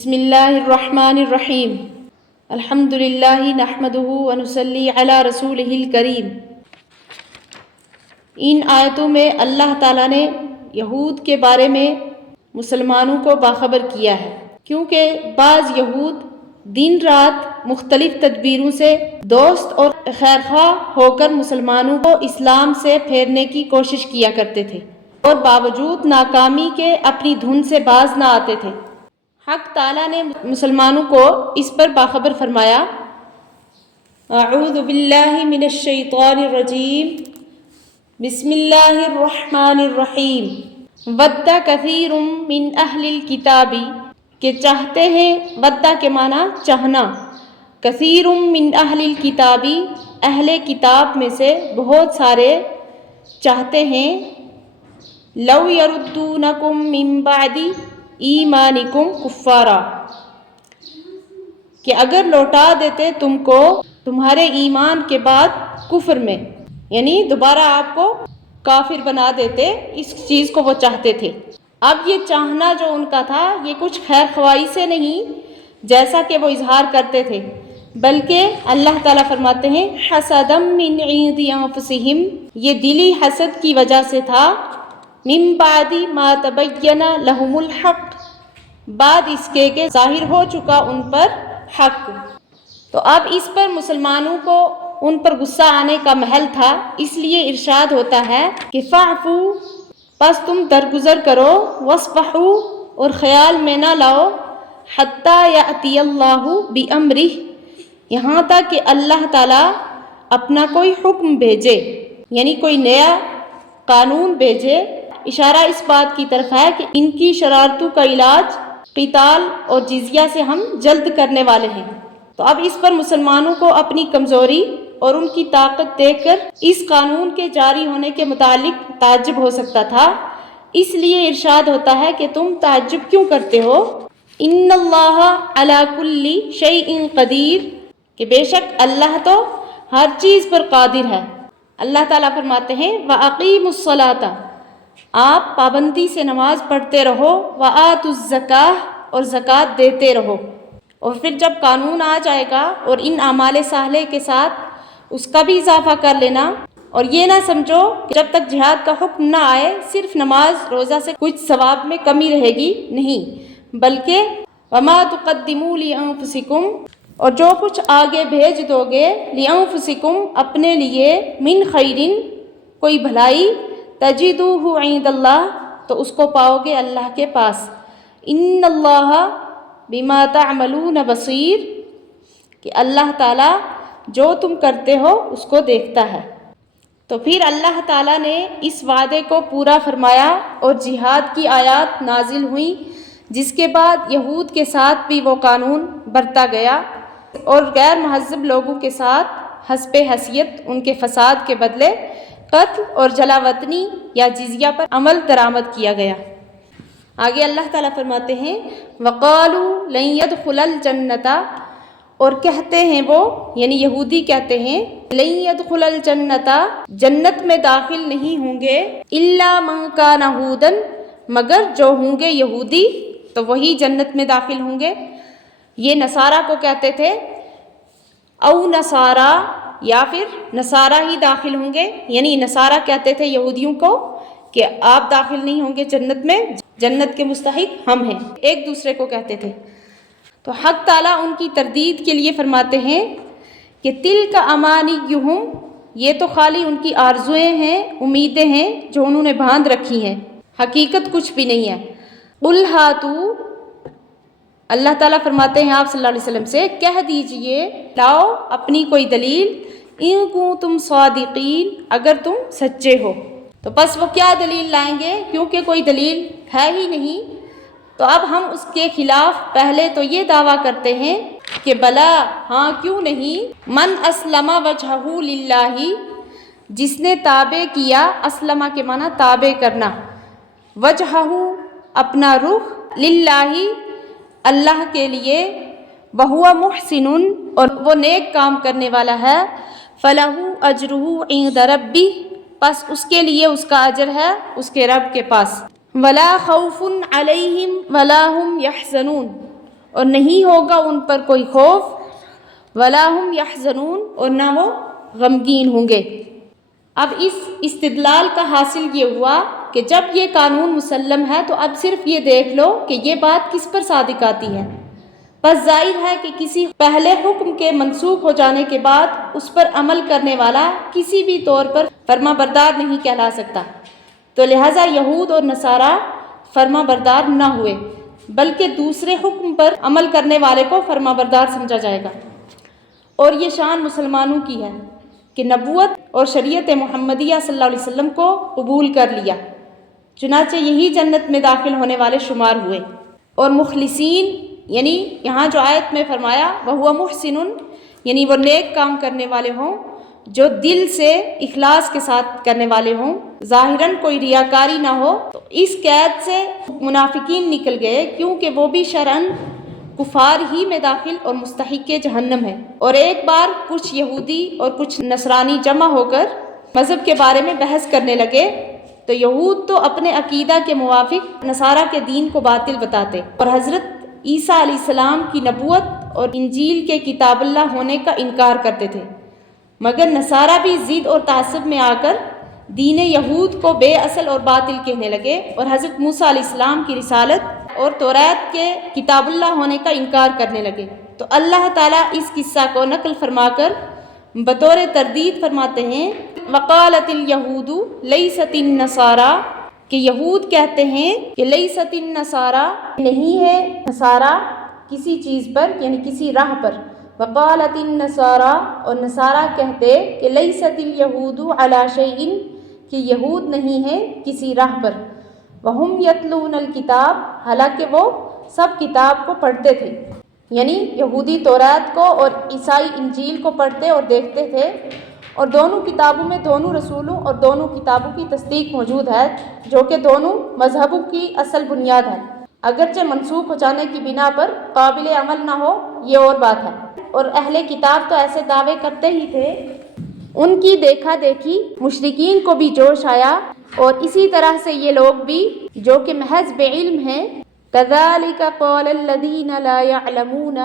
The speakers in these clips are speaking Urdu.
بسم اللہ الرحمن الرحیم الحمد للہ نحمدہ ونصلی علی رسولہ الکریم۔ ان آیتوں میں اللہ تعالیٰ نے یہود کے بارے میں مسلمانوں کو باخبر کیا ہے، کیونکہ بعض یہود دن رات مختلف تدبیروں سے دوست اور خیرخواہ ہو کر مسلمانوں کو اسلام سے پھیرنے کی کوشش کیا کرتے تھے اور باوجود ناکامی کے اپنی دھن سے باز نہ آتے تھے۔ حق تعالیٰ نے مسلمانوں کو اس پر باخبر فرمایا، اعوذ باللہ من الشیطان الرجیم، بسم اللہ الرحمن الرحیم۔ ود کثیر من اہل الکتاب، کہ چاہتے ہیں، ودہ کے معنی چاہنا، کثیر من اہل الکتاب، اہل کتاب میں سے بہت سارے چاہتے ہیں، لو یردونکم من بعد ایمانکم کفارا، کہ اگر لوٹا دیتے تم کو تمہارے ایمان کے بعد کفر میں، یعنی دوبارہ آپ کو کافر بنا دیتے، اس چیز کو وہ چاہتے تھے۔ اب یہ چاہنا جو ان کا تھا، یہ کچھ خیر خواہی سے نہیں جیسا کہ وہ اظہار کرتے تھے، بلکہ اللہ تعالیٰ فرماتے ہیں حسدا من عند انفسہم، یہ دلی حسد کی وجہ سے تھا، من بعد ما تبین لہم الحق، بعد اس کے کہ ظاہر ہو چکا ان پر حق۔ تو اب اس پر مسلمانوں کو ان پر غصہ آنے کا محل تھا، اس لیے ارشاد ہوتا ہے کہ فاعفو، پس تم درگزر کرو، واصفحوا، اور خیال میں نہ لاؤ، حتی یأتی اللہ بامرہ، یہاں تک کہ اللہ تعالیٰ اپنا کوئی حکم بھیجے، یعنی کوئی نیا قانون بھیجے۔ اشارہ اس بات کی طرف ہے کہ ان کی شرارتوں کا علاج قتال اور جزیہ سے ہم جلد کرنے والے ہیں۔ تو اب اس پر مسلمانوں کو اپنی کمزوری اور ان کی طاقت دیکھ کر اس قانون کے جاری ہونے کے متعلق تعجب ہو سکتا تھا، اس لیے ارشاد ہوتا ہے کہ تم تعجب کیوں کرتے ہو، ان اللہ علی کل شیء قدیر، کہ بے شک اللہ تو ہر چیز پر قادر ہے۔ اللہ تعالیٰ فرماتے ہیں وَأَقِیمُوا الصَّلَاةَ، آپ پابندی سے نماز پڑھتے رہو، وَآتُوا الزَّکَاةَ، اور زکوٰۃ دیتے رہو۔ اور پھر جب قانون آ جائے گا اور ان اعمال صالحہ کے ساتھ اس کا بھی اضافہ کر لینا، اور یہ نہ سمجھو کہ جب تک جہاد کا حکم نہ آئے صرف نماز روزہ سے کچھ ثواب میں کمی رہے گی، نہیں، بلکہ وَمَا تُقَدِّمُوا لِأَنفُسِكُمْ، اور جو کچھ آگے بھیج دو گے، لِأَنفُسِكُمْ، اپنے لیے، من خیرٍ، کوئی بھلائی، تجدوہ عند اللہ، تو اس کو پاؤ گے اللہ کے پاس، ان اللہ بما تعملون بصیر، کہ اللہ تعالیٰ جو تم کرتے ہو اس کو دیکھتا ہے۔ تو پھر اللہ تعالیٰ نے اس وعدے کو پورا فرمایا اور جہاد کی آیات نازل ہوئیں، جس کے بعد یہود کے ساتھ بھی وہ قانون برتا گیا اور غیر مہذب لوگوں کے ساتھ حسب حیثیت ان کے فساد کے بدلے قتل اور جلا وطنی یا جزیہ پر عمل درآمد کیا گیا۔ آگے اللہ تعالیٰ فرماتے ہیں وَقَالُوا لَن يَدْخُلَ الْجَنَّةَ، اور کہتے ہیں وہ، یعنی یہودی کہتے ہیں، لَن يَدْخُلَ الْجَنَّةَ، جنت میں داخل نہیں ہوں گے، إِلَّا مَنْ كَانَ هُودًا، مگر جو ہوں گے یہودی تو وہی جنت میں داخل ہوں گے۔ یہ نصارہ کو کہتے تھے، او نصارہ، یا پھر نصارہ ہی داخل ہوں گے، یعنی نصارہ کہتے تھے یہودیوں کو کہ آپ داخل نہیں ہوں گے جنت میں، جنت کے مستحق ہم ہیں، ایک دوسرے کو کہتے تھے۔ تو حق تعالیٰ ان کی تردید کے لیے فرماتے ہیں کہ تلک امانیہم، یہ تو خالی ان کی آرزویں ہیں، امیدیں ہیں جو انہوں نے باندھ رکھی ہیں، حقیقت کچھ بھی نہیں ہے۔ قل ہاتوا، اللہ تعالیٰ فرماتے ہیں آپ صلی اللہ علیہ وسلم سے، کہہ دیجئے، لاؤ اپنی کوئی دلیل، ان کنتم صادقین، اگر تم سچے ہو۔ تو بس وہ کیا دلیل لائیں گے، کیونکہ کوئی دلیل ہے ہی نہیں، تو اب ہم اس کے خلاف پہلے تو یہ دعویٰ کرتے ہیں کہ بلا، ہاں کیوں نہیں، من اسلم وجہہ للہ، جس نے تابع کیا، اسلمہ کے معنی تابع کرنا، وجہہ اپنا رخ، للہ اللہ کے لیے، وہو محسن، اور وہ نیک کام کرنے والا ہے، فلہ اجرہ عند ربہ، پس اس کے لیے اس کا اجر ہے اس کے رب کے پاس، ولا خوف علیہم ولا هم یحزنون، اور نہیں ہوگا ان پر کوئی خوف، ولا هم یحزنون، اور نہ وہ غمگین ہوں گے۔ اب اس استدلال کا حاصل یہ ہوا کہ جب یہ قانون مسلم ہے تو اب صرف یہ دیکھ لو کہ یہ بات کس پر صادق آتی ہے۔ بس ظاہر ہے کہ کسی پہلے حکم کے منسوخ ہو جانے کے بعد اس پر عمل کرنے والا کسی بھی طور پر فرما بردار نہیں کہلا سکتا، تو لہٰذا یہود اور نصارہ فرما بردار نہ ہوئے، بلکہ دوسرے حکم پر عمل کرنے والے کو فرما بردار سمجھا جائے گا۔ اور یہ شان مسلمانوں کی ہے کہ نبوت اور شریعت محمدیہ صلی اللہ علیہ وسلم کو قبول کر لیا، چنانچہ یہی جنت میں داخل ہونے والے شمار ہوئے۔ اور مخلصین، یعنی یہاں جو آیت میں فرمایا وَهُوَ مُحْسِنٌ، یعنی وہ نیک کام کرنے والے ہوں جو دل سے اخلاص کے ساتھ کرنے والے ہوں، ظاہراً کوئی ریاکاری نہ ہو، تو اس قید سے منافقین نکل گئے، کیونکہ وہ بھی شرعاً کفار ہی میں داخل اور مستحق جہنم ہے۔ اور ایک بار کچھ یہودی اور کچھ نصرانی جمع ہو کر مذہب کے بارے میں بحث کرنے لگے، تو یہود تو اپنے عقیدہ کے موافق نصارہ کے دین کو باطل بتاتے اور حضرت عیسیٰ علیہ السلام کی نبوت اور انجیل کے کتاب اللہ ہونے کا انکار کرتے تھے، مگر نصارہ بھی ضد اور تعصب میں آ کر دین یہود کو بے اصل اور باطل کہنے لگے اور حضرت موسیٰ علیہ السلام کی رسالت اور توریت کے کتاب اللہ ہونے کا انکار کرنے لگے۔ تو اللہ تعالیٰ اس قصہ کو نقل فرما کر بطور تردید فرماتے ہیں وقالت الیہود لیست النصارى، کہ یہود کہتے ہیں کہ لیست النصارى، نہیں ہے نصارہ کسی چیز پر، یعنی کسی راہ پر۔ وقالت النصارى، اور نصارہ کہتے کہ لیست الیہود علی شیء، کہ یہود نہیں ہے کسی راہ پر۔ وہم یتلون الکتاب، حالانکہ وہ سب کتاب کو پڑھتے تھے، یعنی یہودی توریت کو اور عیسائی انجیل کو پڑھتے اور دیکھتے تھے، اور دونوں کتابوں میں دونوں رسولوں اور دونوں کتابوں کی تصدیق موجود ہے، جو کہ دونوں مذہبوں کی اصل بنیاد ہے، اگرچہ منسوخ ہو جانے کی بنا پر قابل عمل نہ ہو، یہ اور بات ہے۔ اور اہل کتاب تو ایسے دعوے کرتے ہی تھے، ان کی دیکھا دیکھی مشرکین کو بھی جوش آیا، اور اسی طرح سے یہ لوگ بھی جو کہ محض بے علم ہیں، كَذَلِكَ قَالَ الَّذِينَ لَا يَعْلَمُونَ،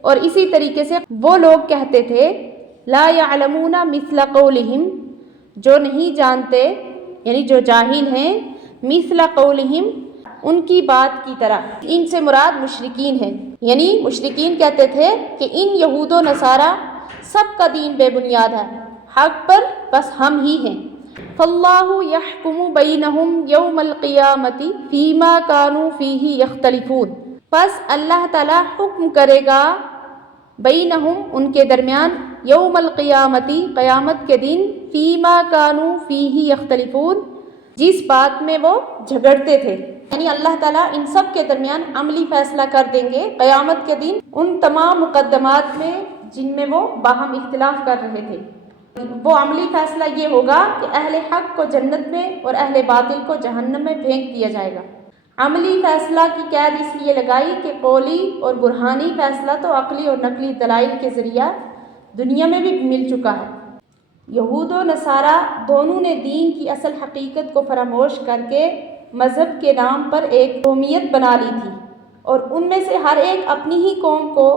اور اسی طریقے سے وہ لوگ کہتے تھے لا يعلمون مثل قولہم، جو نہیں جانتے، یعنی جو جاہل ہیں، مثل قولہم، ان کی بات کی طرح۔ ان سے مراد مشرکین ہیں، یعنی مشرکین کہتے تھے کہ ان یہود و نصارہ سب کا دین بے بنیاد ہے، حق پر بس ہم ہی ہیں۔ فاللہ یحکم بینہم یوم القیامۃ فیما کانوا فیہ یختلفون، پس اللہ تعالی حکم کرے گا بینہم، ان کے درمیان، یوم القیامۃ، قیامت کے دن، فیما کانوا فیہ یختلفون، جس بات میں وہ جھگڑتے تھے، یعنی اللہ تعالیٰ ان سب کے درمیان عملی فیصلہ کر دیں گے قیامت کے دن ان تمام مقدمات میں جن میں وہ باہم اختلاف کر رہے تھے۔ وہ عملی فیصلہ یہ ہوگا کہ اہل حق کو جنت میں اور اہل باطل کو جہنم میں پھینک دیا جائے گا۔ عملی فیصلہ کی قید اس لیے لگائی کہ قولی اور برہانی فیصلہ تو عقلی اور نقلی دلائل کے ذریعہ دنیا میں بھی مل چکا ہے۔ یہود و نصارہ دونوں نے دین کی اصل حقیقت کو فراموش کر کے مذہب کے نام پر ایک قومیت بنا لی تھی، اور ان میں سے ہر ایک اپنی ہی قوم کو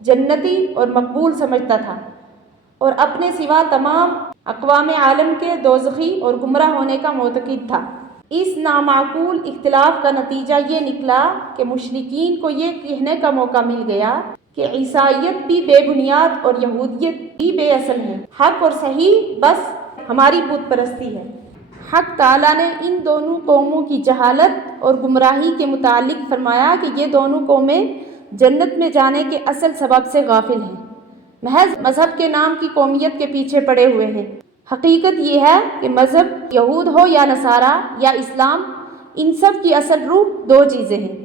جنتی اور مقبول سمجھتا تھا، اور اپنے سوا تمام اقوام عالم کے دوزخی اور گمراہ ہونے کا معتقد تھا۔ اس نامعقول اختلاف کا نتیجہ یہ نکلا کہ مشرکین کو یہ کہنے کا موقع مل گیا کہ عیسائیت بھی بے بنیاد اور یہودیت بھی بے اصل ہے، حق اور صحیح بس ہماری بت پرستی ہے۔ حق تعالیٰ نے ان دونوں قوموں کی جہالت اور گمراہی کے متعلق فرمایا کہ یہ دونوں قومیں جنت میں جانے کے اصل سبب سے غافل ہیں، محض مذہب کے نام کی قومیت کے پیچھے پڑے ہوئے ہیں۔ حقیقت یہ ہے کہ مذہب یہود ہو یا نصارہ یا اسلام، ان سب کی اصل روح دو چیزیں ہیں۔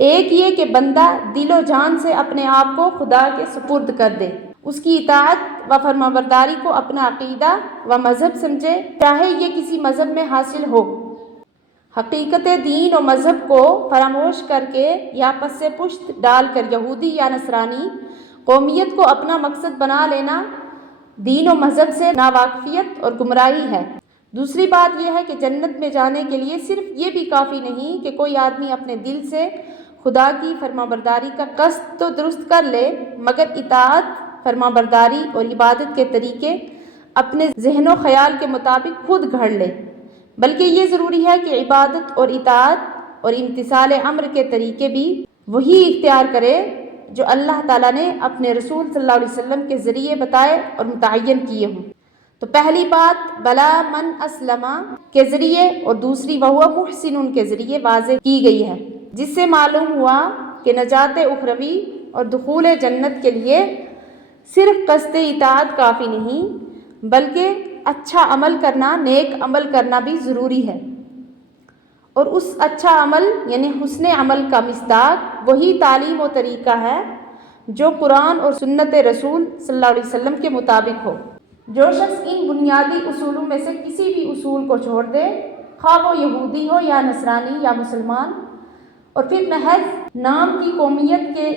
ایک یہ کہ بندہ دل و جان سے اپنے آپ کو خدا کے سپرد کر دے، اس کی اطاعت و فرمانبرداری کو اپنا عقیدہ و مذہب سمجھے، چاہے یہ کسی مذہب میں حاصل ہو۔ حقیقت دین و مذہب کو فراموش کر کے یا پس پشت ڈال کر یہودی یا نصرانی قومیت کو اپنا مقصد بنا لینا دین و مذہب سے ناواقفیت اور گمراہی ہے۔ دوسری بات یہ ہے کہ جنت میں جانے کے لیے صرف یہ بھی کافی نہیں کہ کوئی آدمی اپنے دل سے خدا کی فرمانبرداری کا قصد تو درست کر لے، مگر اطاعت، فرمانبرداری اور عبادت کے طریقے اپنے ذہن و خیال کے مطابق خود گھڑ لے، بلکہ یہ ضروری ہے کہ عبادت اور اطاعت اور امتثال امر کے طریقے بھی وہی اختیار کرے جو اللہ تعالیٰ نے اپنے رسول صلی اللہ علیہ وسلم کے ذریعے بتائے اور متعین کیے ہوں۔ تو پہلی بات بلا من اسلم کے ذریعے اور دوسری وہو محسن کے ذریعے واضح کی گئی ہے، جس سے معلوم ہوا کہ نجات اخروی اور دخول جنت کے لیے صرف قصد اطاعت کافی نہیں، بلکہ اچھا عمل کرنا، نیک عمل کرنا بھی ضروری ہے۔ اور اس اچھا عمل یعنی حسن عمل کا مصداق وہی تعلیم و طریقہ ہے جو قرآن اور سنت رسول صلی اللہ علیہ وسلم کے مطابق ہو۔ جو شخص ان بنیادی اصولوں میں سے کسی بھی اصول کو چھوڑ دے، خواہ وہ یہودی ہو یا نصرانی یا مسلمان، اور پھر محض نام کی قومیت کے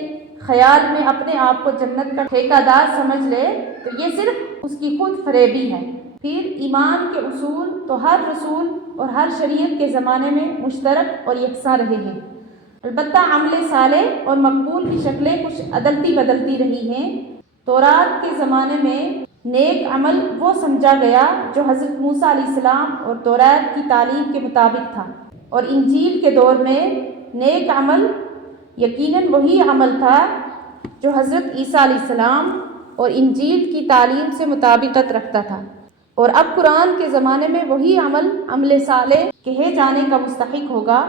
خیال میں اپنے آپ کو جنت کا ٹھیکہ دار سمجھ لے، تو یہ صرف اس کی خود فریبی ہے۔ پھر ایمان کے اصول تو ہر رسول اور ہر شریعت کے زمانے میں مشترک اور یکساں رہے ہیں، البتہ عمل صالح اور مقبول کی شکلیں کچھ عدلتی بدلتی رہی ہیں۔ تورات کے زمانے میں نیک عمل وہ سمجھا گیا جو حضرت موسیٰ علیہ السلام اور تورات کی تعلیم کے مطابق تھا، اور انجیل کے دور میں نیک عمل یقیناً وہی عمل تھا جو حضرت عیسیٰ علیہ السلام اور انجیل کی تعلیم سے مطابقت رکھتا تھا، اور اب قرآن کے زمانے میں وہی عمل صالح کہے جانے کا مستحق ہوگا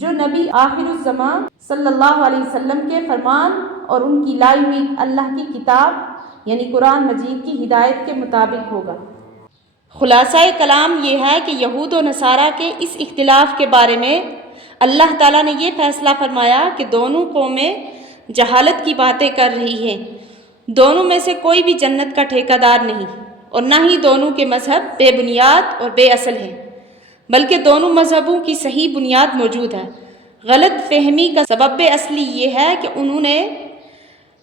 جو نبی آخر الزمان صلی اللہ علیہ وسلم کے فرمان اور ان کی لائی ہوئی اللہ کی کتاب یعنی قرآن مجید کی ہدایت کے مطابق ہوگا۔ خلاصہ کلام یہ ہے کہ یہود و نصارہ کے اس اختلاف کے بارے میں اللہ تعالیٰ نے یہ فیصلہ فرمایا کہ دونوں قومیں جہالت کی باتیں کر رہی ہیں، دونوں میں سے کوئی بھی جنت کا ٹھیکہ دار نہیں، اور نہ ہی دونوں کے مذہب بے بنیاد اور بے اصل ہیں، بلکہ دونوں مذہبوں کی صحیح بنیاد موجود ہے۔ غلط فہمی کا سبب اصلی یہ ہے کہ انہوں نے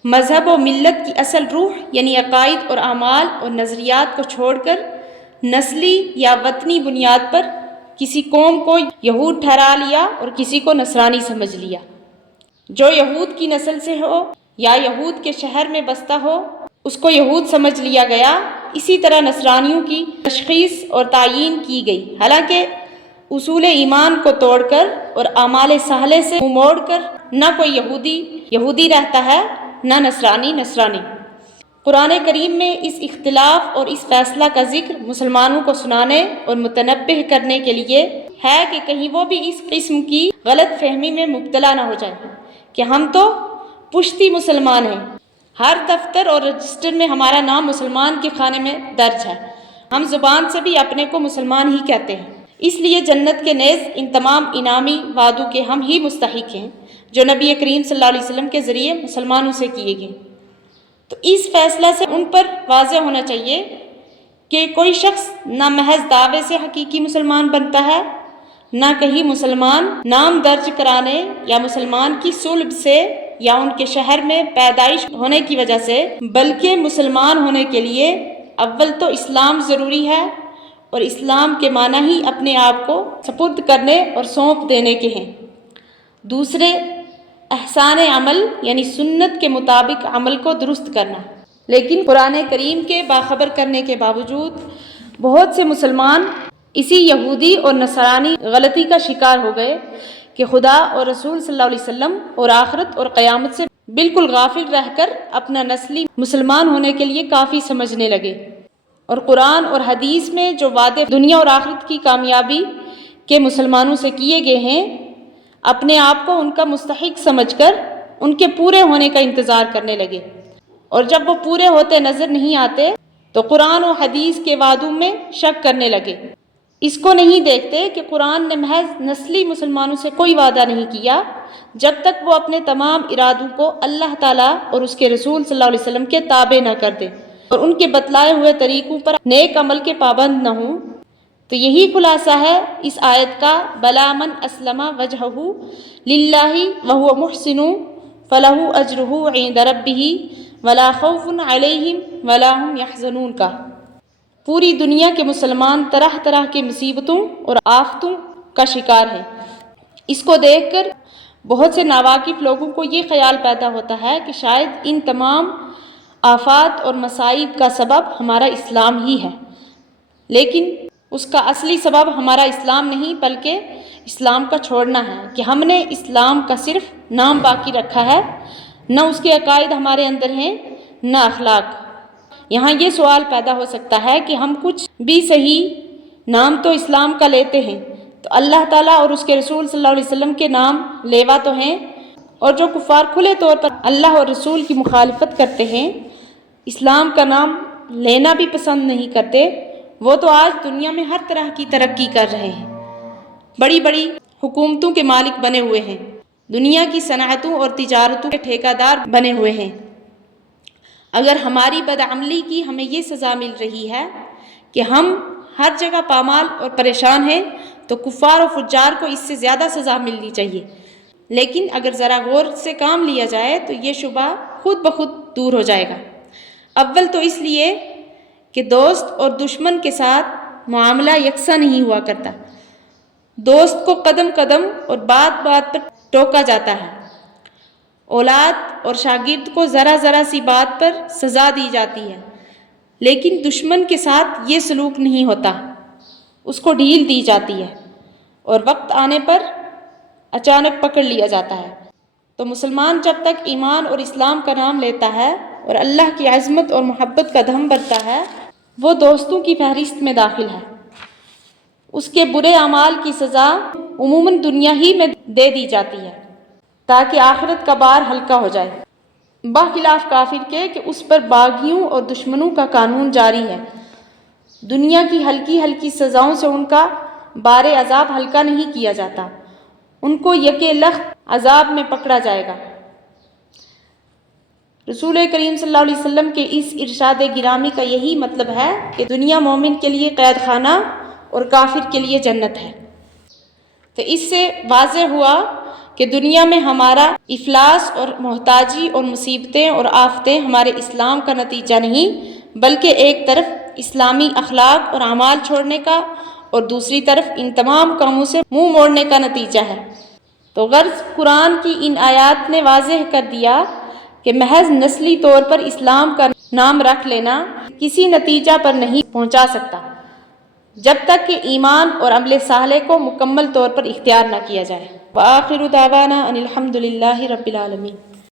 مذہب و ملت کی اصل روح یعنی عقائد اور اعمال اور نظریات کو چھوڑ کر نسلی یا وطنی بنیاد پر کسی قوم کو یہود ٹھہرا لیا اور کسی کو نصرانی سمجھ لیا۔ جو یہود کی نسل سے ہو یا یہود کے شہر میں بستا ہو اس کو یہود سمجھ لیا گیا۔ اسی طرح نصرانیوں کی تشخیص اور تعیین کی گئی، حالانکہ اصول ایمان کو توڑ کر اور اعمال صالحہ سے منہ موڑ کر نہ کوئی یہودی رہتا ہے، نہ نصرانی۔ قرآن کریم میں اس اختلاف اور اس فیصلہ کا ذکر مسلمانوں کو سنانے اور متنبہ کرنے کے لیے ہے کہ کہیں وہ بھی اس قسم کی غلط فہمی میں مبتلا نہ ہو جائے کہ ہم تو پشتی مسلمان ہیں، ہر دفتر اور رجسٹر میں ہمارا نام مسلمان کے خانے میں درج ہے، ہم زبان سے بھی اپنے کو مسلمان ہی کہتے ہیں، اس لیے جنت کے نیز ان تمام انعامی وعدوں کے ہم ہی مستحق ہیں جو نبی کریم صلی اللہ علیہ وسلم کے ذریعے مسلمانوں سے کیے گئے۔ تو اس فیصلہ سے ان پر واضح ہونا چاہیے کہ کوئی شخص نہ محض دعوے سے حقیقی مسلمان بنتا ہے، نہ کہیں مسلمان نام درج کرانے یا مسلمان کی صلب سے یا ان کے شہر میں پیدائش ہونے کی وجہ سے، بلکہ مسلمان ہونے کے لیے اول تو اسلام ضروری ہے، اور اسلام کے معنی ہی اپنے آپ کو سپرد کرنے اور سونپ دینے کے ہیں۔ دوسرے احسان عمل یعنی سنت کے مطابق عمل کو درست کرنا، لیکن قرآن کریم کے باخبر کرنے کے باوجود بہت سے مسلمان اسی یہودی اور نصرانی غلطی کا شکار ہو گئے کہ خدا اور رسول صلی اللہ علیہ وسلم اور آخرت اور قیامت سے بالکل غافل رہ کر اپنا نسلی مسلمان ہونے کے لیے کافی سمجھنے لگے، اور قرآن اور حدیث میں جو وعدے دنیا اور آخرت کی کامیابی کے مسلمانوں سے کیے گئے ہیں اپنے آپ کو ان کا مستحق سمجھ کر ان کے پورے ہونے کا انتظار کرنے لگے، اور جب وہ پورے ہوتے نظر نہیں آتے تو قرآن و حدیث کے وعدوں میں شک کرنے لگے۔ اس کو نہیں دیکھتے کہ قرآن نے محض نسلی مسلمانوں سے کوئی وعدہ نہیں کیا جب تک وہ اپنے تمام ارادوں کو اللہ تعالیٰ اور اس کے رسول صلی اللہ علیہ وسلم کے تابع نہ کر دے اور ان کے بتلائے ہوئے طریقوں پر نیک عمل کے پابند نہ ہوں۔ تو یہی خلاصہ ہے اس آیت کا، بلا من اسلم وجہہ للہ وہو محسن فلہ اجرہ عند ربہ ولا خوف علیہم ولا ہم یحزنون کا۔ پوری دنیا کے مسلمان طرح طرح کی مصیبتوں اور آفتوں کا شکار ہیں، اس کو دیکھ کر بہت سے ناواقف لوگوں کو یہ خیال پیدا ہوتا ہے کہ شاید ان تمام آفات اور مصائب کا سبب ہمارا اسلام ہی ہے، لیکن اس کا اصلی سبب ہمارا اسلام نہیں بلکہ اسلام کا چھوڑنا ہے کہ ہم نے اسلام کا صرف نام باقی رکھا ہے، نہ اس کے عقائد ہمارے اندر ہیں نہ اخلاق۔ یہاں یہ سوال پیدا ہو سکتا ہے کہ ہم کچھ بھی صحیح نام تو اسلام کا لیتے ہیں، تو اللہ تعالیٰ اور اس کے رسول صلی اللہ علیہ وسلم کے نام لیوا تو ہیں، اور جو کفار کھلے طور پر اللہ اور رسول کی مخالفت کرتے ہیں، اسلام کا نام لینا بھی پسند نہیں کرتے، وہ تو آج دنیا میں ہر طرح کی ترقی کر رہے ہیں، بڑی بڑی حکومتوں کے مالک بنے ہوئے ہیں، دنیا کی صنعتوں اور تجارتوں کے ٹھیکیدار بنے ہوئے ہیں۔ اگر ہماری بدعملی کی ہمیں یہ سزا مل رہی ہے کہ ہم ہر جگہ پامال اور پریشان ہیں، تو کفار و فجار کو اس سے زیادہ سزا ملنی چاہیے۔ لیکن اگر ذرا غور سے کام لیا جائے تو یہ شبہ خود بخود دور ہو جائے گا۔ اول تو اس لیے کہ دوست اور دشمن کے ساتھ معاملہ یکساں نہیں ہوا کرتا، دوست کو قدم قدم اور بات بات پر ٹوکا جاتا ہے، اولاد اور شاگرد کو ذرا ذرا سی بات پر سزا دی جاتی ہے، لیکن دشمن کے ساتھ یہ سلوک نہیں ہوتا، اس کو ڈھیل دی جاتی ہے اور وقت آنے پر اچانک پکڑ لیا جاتا ہے۔ تو مسلمان جب تک ایمان اور اسلام کا نام لیتا ہے اور اللہ کی عظمت اور محبت کا دھم بھرتا ہے، وہ دوستوں کی فہرست میں داخل ہے۔ اس کے برے اعمال کی سزا عموماً دنیا ہی میں دے دی جاتی ہے تاکہ آخرت کا بار ہلکا ہو جائے، بخلاف کافر کے کہ اس پر باغیوں اور دشمنوں کا قانون جاری ہے۔ دنیا کی ہلکی ہلکی سزاؤں سے ان کا بار عذاب ہلکا نہیں کیا جاتا، ان کو یکے لخت عذاب میں پکڑا جائے گا۔ رسول کریم صلی اللہ علیہ وسلم کے اس ارشاد گرامی کا یہی مطلب ہے کہ دنیا مومن کے لیے قید خانہ اور کافر کے لیے جنت ہے۔ تو اس سے واضح ہوا کہ دنیا میں ہمارا افلاس اور محتاجی اور مصیبتیں اور آفتیں ہمارے اسلام کا نتیجہ نہیں، بلکہ ایک طرف اسلامی اخلاق اور اعمال چھوڑنے کا اور دوسری طرف ان تمام کاموں سے منہ موڑنے کا نتیجہ ہے۔ تو غرض قرآن کی ان آیات نے واضح کر دیا کہ محض نسلی طور پر اسلام کا نام رکھ لینا کسی نتیجہ پر نہیں پہنچا سکتا جب تک کہ ایمان اور عمل صالح کو مکمل طور پر اختیار نہ کیا جائے۔ وآخر دعوانا ان الحمد للہ رب العالمین۔